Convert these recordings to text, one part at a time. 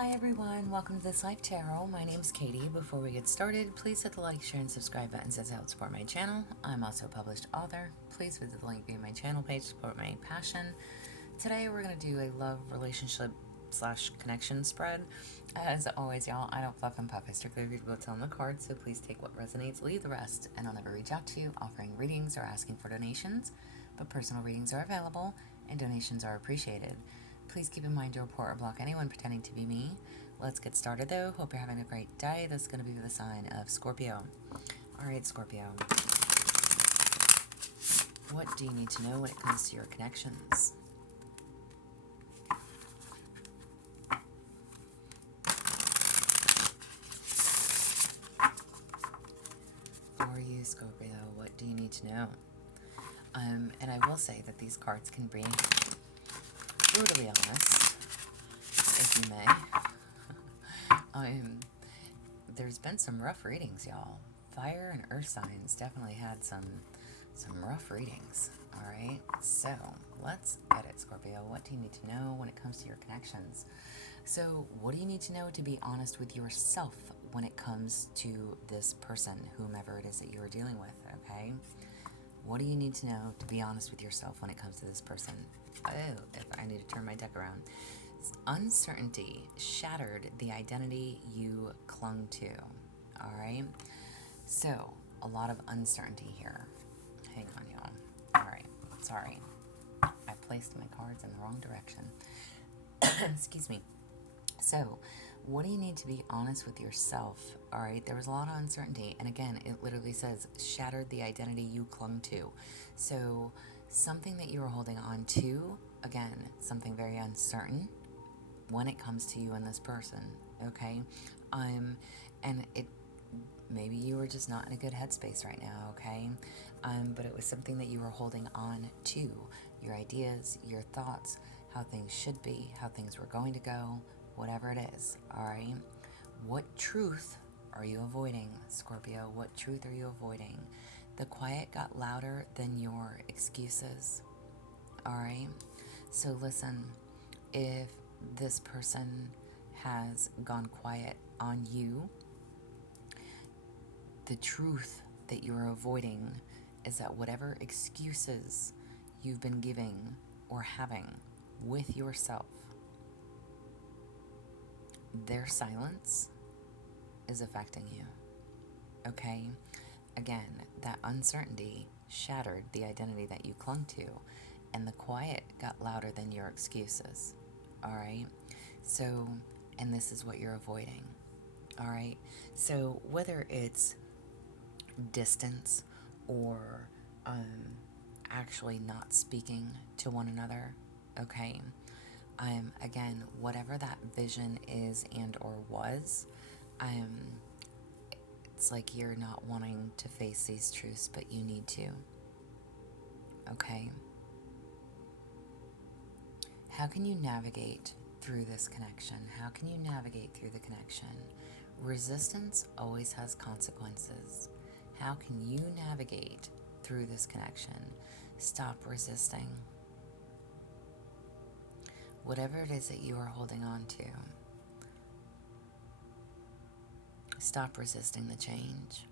Hi everyone, welcome to This Life Tarot. My name's Katie. Before we get started, please hit the like, share, and subscribe buttons as it helps support my channel. I'm also a published author. Please visit the link via my channel page to support my passion. Today we're going to do a love relationship / connection spread. As always, y'all, I don't fluff and puff. I strictly read what's on the card, so please take what resonates, leave the rest, and I'll never reach out to you offering readings or asking for donations, but personal readings are available and donations are appreciated. Please keep in mind to report or block anyone pretending to be me. Let's get started though. Hope you're having a great day. This is going to be the sign of Scorpio. Alright, Scorpio. What do you need to know when it comes to your connections? For you, Scorpio, what do you need to know? And I will say that these cards can be brutally honest, if you may. There's been some rough readings, y'all. Fire and earth signs definitely had some rough readings. Alright, so let's get it, Scorpio. What do you need to know when it comes to your connections? So what do you need to know to be honest with yourself when it comes to this person, whomever it is that you are dealing with, okay? What do you need to know to be honest with yourself when it comes to this person? Oh, if I need to turn my deck around. Uncertainty shattered the identity you clung to. Alright? So, a lot of uncertainty here. Hang on, y'all. Alright, sorry. I placed my cards in the wrong direction. Excuse me. So, what do you need to be honest with yourself? Alright, there was a lot of uncertainty. And again, it literally says, shattered the identity you clung to. So, something that you were holding on to, again, something very uncertain when it comes to you and this person, okay? And it maybe you were just not in a good headspace right now, okay? But it was something that you were holding on to, your ideas, your thoughts, how things should be, how things were going to go, whatever it is, all right? What truth are you avoiding, Scorpio? What truth are you avoiding? The quiet got louder than your excuses, all right? So listen, if this person has gone quiet on you, the truth that you're avoiding is that whatever excuses you've been giving or having with yourself, their silence is affecting you, okay? Again, that uncertainty shattered the identity that you clung to, and the quiet got louder than your excuses. All right, so, and this is what you're avoiding. All right, so whether it's distance or actually not speaking to one another, okay, again, whatever that vision is and or was, it's like you're not wanting to face these truths, but you need to, okay? How can you navigate through this connection? How can you navigate through the connection? Resistance always has consequences. How can you navigate through this connection? Stop resisting. Whatever it is that you are holding on to, stop resisting the change.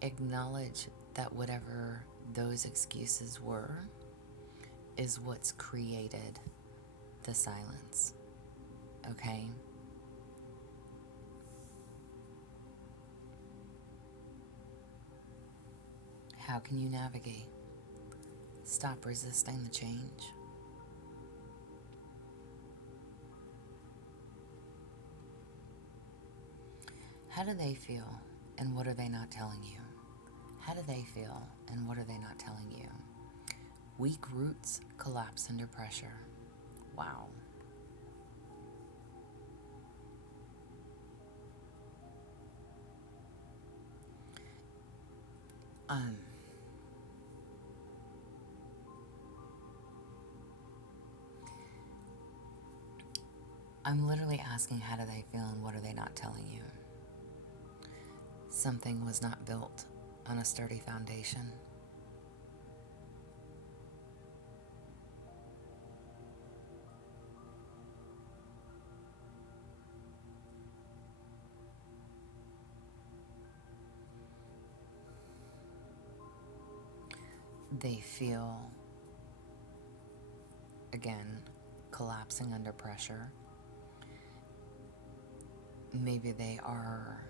Acknowledge that whatever those excuses were is what's created the silence, okay? How can you navigate? Stop resisting the change. How do they feel, and what are they not telling you? How do they feel, and what are they not telling you? Weak roots collapse under pressure. Wow. I'm literally asking, how do they feel and what are they not telling you? Something was not built on a sturdy foundation. they feel, again, collapsing under pressure. Maybe they are,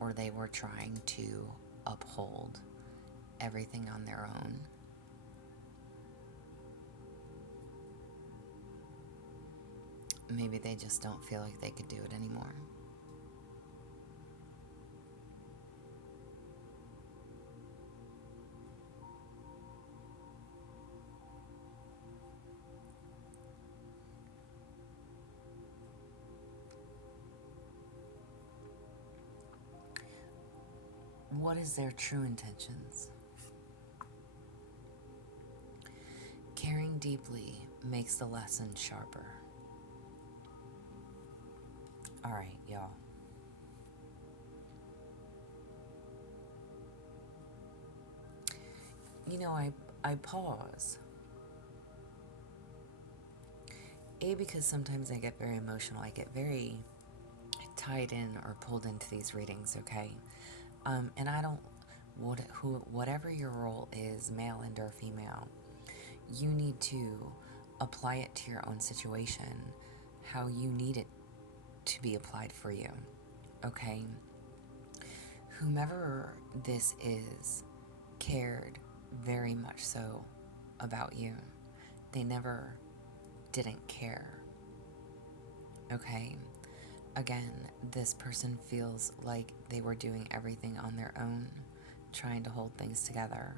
or they were trying to uphold everything on their own. Maybe they just don't feel like they could do it anymore. What is their true intentions? Caring deeply makes the lesson sharper. All right, y'all. You know, I pause. Because sometimes I get very emotional. I get very tied in or pulled into these readings, okay? And I don't, whatever your role is, male and or female, you need to apply it to your own situation, how you need it to be applied for you, okay? Whomever this is cared very much so about you. They never didn't care, okay? Again, this person feels like they were doing everything on their own, trying to hold things together,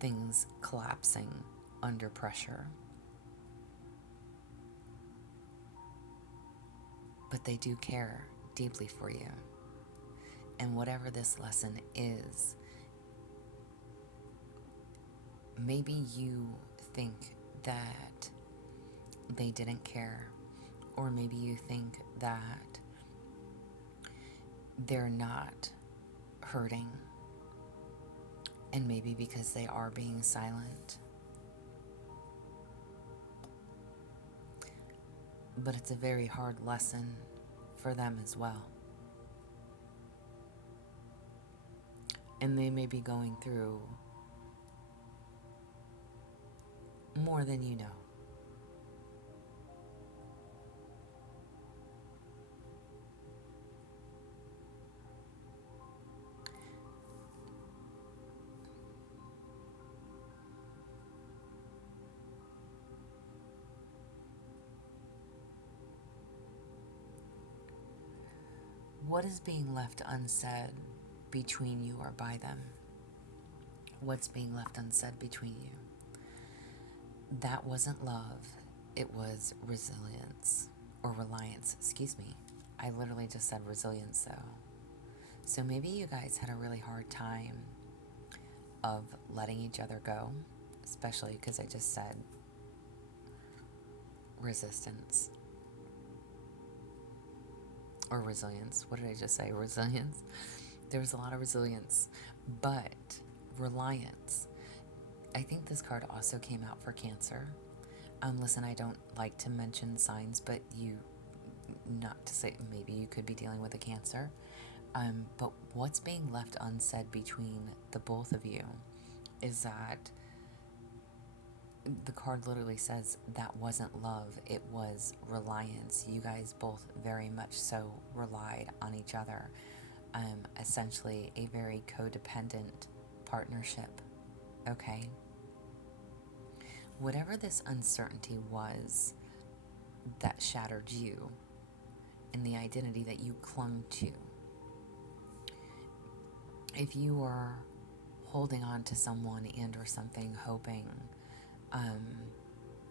things collapsing under pressure. But they do care deeply for you. And whatever this lesson is, maybe you think that they didn't care, or maybe you think that they're not hurting, and maybe because they are being silent. But it's a very hard lesson for them as well. And they may be going through more than you know. What is being left unsaid between you or by them? What's being left unsaid between you? That wasn't love, it was resilience, or reliance, excuse me. I literally just said resilience though. So maybe you guys had a really hard time of letting each other go, especially because I just said resistance. Or resilience. What did I just say? Resilience? There was a lot of resilience, but reliance. I think this card also came out for Cancer. Listen, I don't like to mention signs, but not to say, maybe you could be dealing with a Cancer. But what's being left unsaid between the both of you is that the card literally says that wasn't love, it was reliance. You guys both very much so relied on each other. Essentially a very codependent partnership, okay? Whatever this uncertainty was that shattered you and the identity that you clung to, if you were holding on to someone and or something, hoping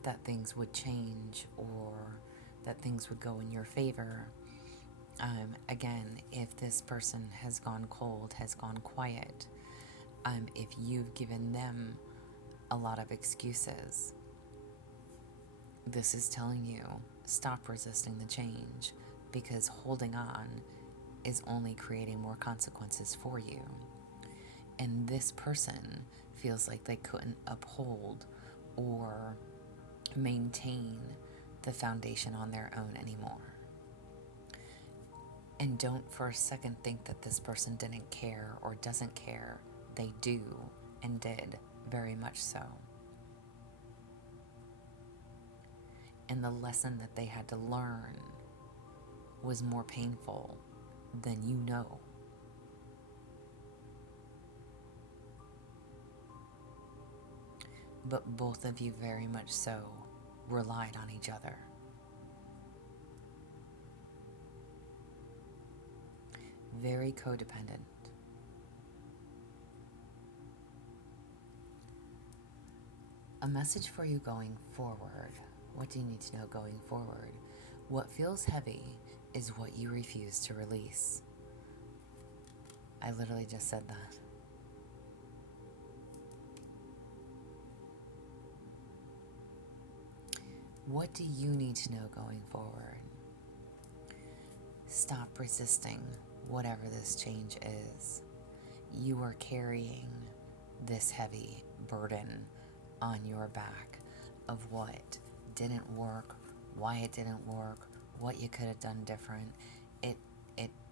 that things would change or that things would go in your favor, again, if this person has gone cold, has gone quiet, if you've given them a lot of excuses, this is telling you, stop resisting the change, because holding on is only creating more consequences for you. And this person feels like they couldn't uphold or maintain the foundation on their own anymore. And don't for a second think that this person didn't care or doesn't care. They do and did. very much so. And the lesson that they had to learn was more painful than you know. But both of you very much so relied on each other. Very codependent. A message for you going forward. What do you need to know going forward? What feels heavy is what you refuse to release. I literally just said that. What do you need to know going forward? Stop resisting whatever this change is. You are carrying this heavy burden on your back of what didn't work, why it didn't work, what you could have done different. It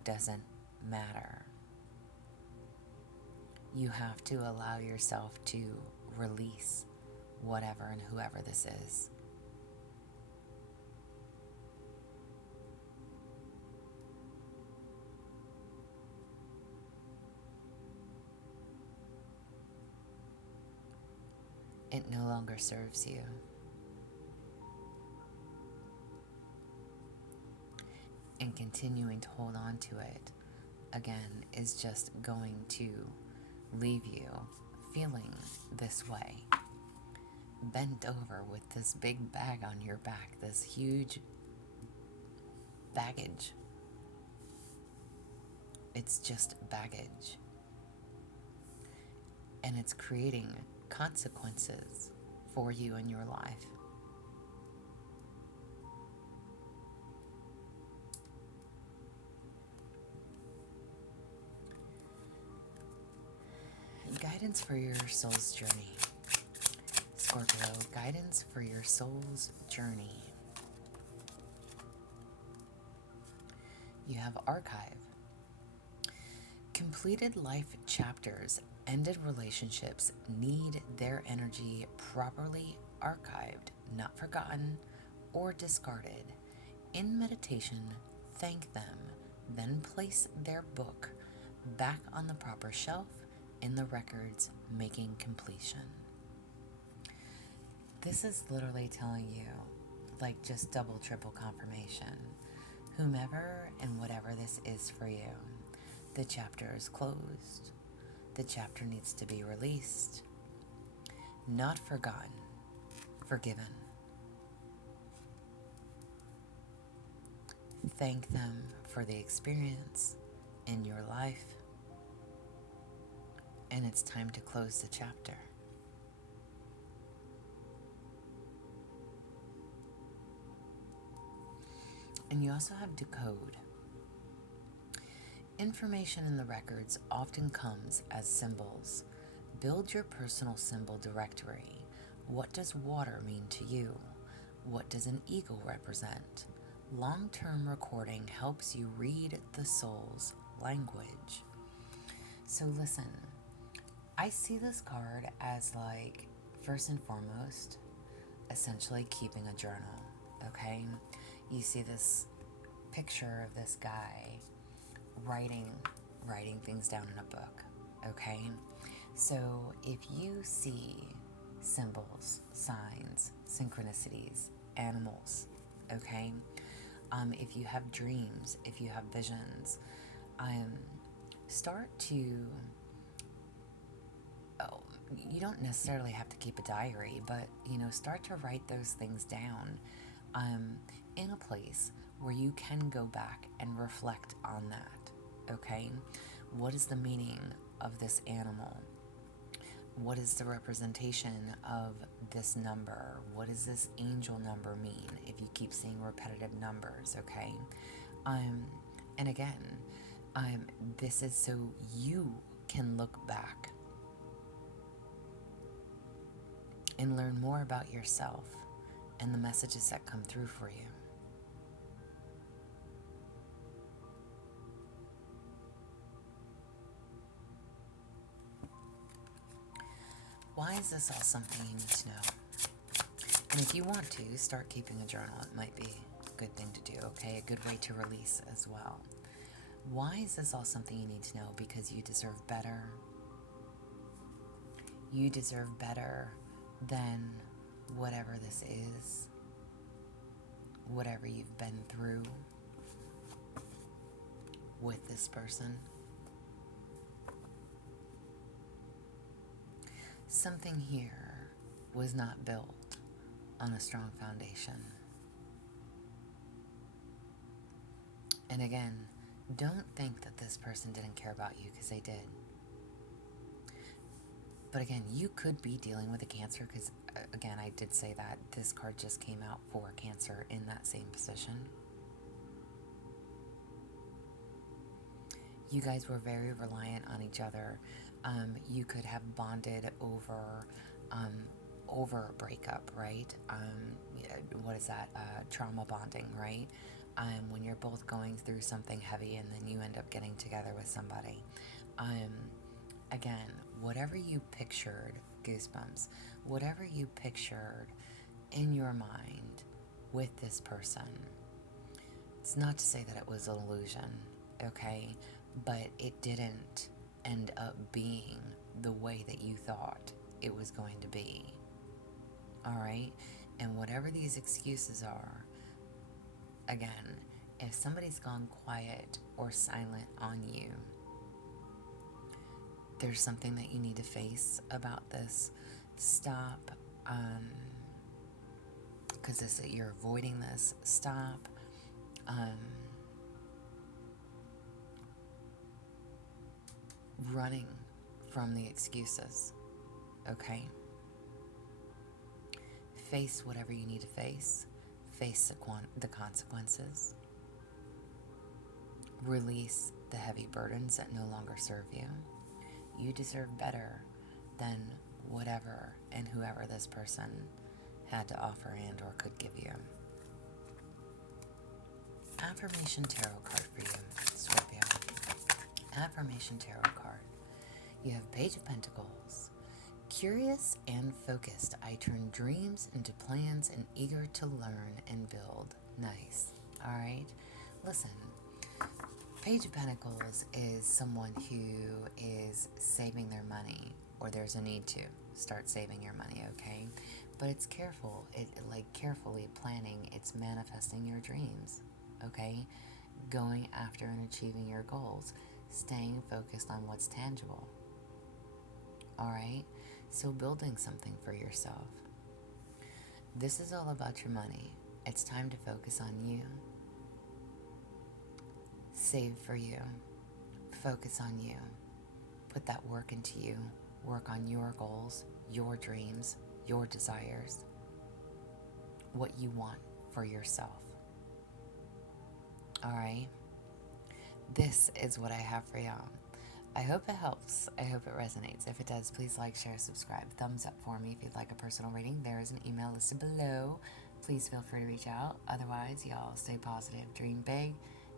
doesn't matter. You have to allow yourself to release whatever and whoever this is. It no longer serves you. And continuing to hold on to it, again, is just going to leave you feeling this way. Bent over with this big bag on your back, this huge baggage. It's just baggage. And it's creating consequences for you in your life. Guidance for your soul's journey. Scorpio, guidance for your soul's journey. You have archive. Completed life chapters, ended relationships need their energy properly archived, not forgotten or discarded. In meditation, thank them, then place their book back on the proper shelf in the records, making completion. This is literally telling you, like, just double, triple confirmation. Whomever and whatever this is for you, the chapter is closed. The chapter needs to be released. Not forgotten, forgiven. Thank them for the experience in your life. And it's time to close the chapter. And you also have decode. Information in the records often comes as symbols. Build your personal symbol directory. What does water mean to you? What does an eagle represent? Long-term recording helps you read the soul's language. So listen, I see this card as, like, first and foremost, essentially keeping a journal, okay? You see this picture of this guy writing things down in a book, okay? So if you see symbols, signs, synchronicities, animals, okay? If you have dreams, if you have visions, start to, you don't necessarily have to keep a diary, but, start to write those things down in a place where you can go back and reflect on that, okay? What is the meaning of this animal? What is the representation of this number? What does this angel number mean if you keep seeing repetitive numbers, okay? And again, this is so you can look back and learn more about yourself and the messages that come through for you. why is this all something you need to know? And if you want to, start keeping a journal. It might be a good thing to do, okay? A good way to release as well. Why is this all something you need to know? Because you deserve better. You deserve better than whatever this is, whatever you've been through with this person. Something here was not built on a strong foundation. And again, don't think that this person didn't care about you, because they did. But again, you could be dealing with a Cancer, because again, I did say that this card just came out for Cancer in that same position. You guys were very reliant on each other. You could have bonded over a breakup, right? What is that? Trauma bonding, right? When you're both going through something heavy and then you end up getting together with somebody. Again, whatever you pictured, goosebumps, whatever you pictured in your mind with this person, it's not to say that it was an illusion, okay? But it didn't end up being the way that you thought it was going to be. All right? And whatever these excuses are, again, if somebody's gone quiet or silent on you, there's something that you need to face about this. Stop, because you're avoiding this. Stop, running from the excuses, okay? Face whatever you need to face. Face the consequences. Release the heavy burdens that no longer serve you. You deserve better than whatever and whoever this person had to offer and or could give you. Affirmation Tarot card for you, Scorpio. Affirmation Tarot card. You have Page of Pentacles. Curious and focused, I turn dreams into plans and eager to learn and build. Nice. All right. Listen, Page of Pentacles is someone who is saving their money, or there's a need to start saving your money, okay? But it's careful. Carefully planning. It's manifesting your dreams, okay? Going after and achieving your goals. Staying focused on what's tangible. All right? So building something for yourself. This is all about your money. It's time to focus on you. Save for you. Focus on you. Put that work into you. Work on your goals, your dreams, your desires. What you want for yourself. All right? This is what I have for y'all. I hope it helps. I hope it resonates. If it does, please like, share, subscribe. Thumbs up for me if you'd like a personal reading. There is an email listed below. Please feel free to reach out. Otherwise, y'all stay positive. Dream big.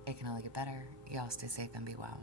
It can only get better. Y'all stay safe and be well.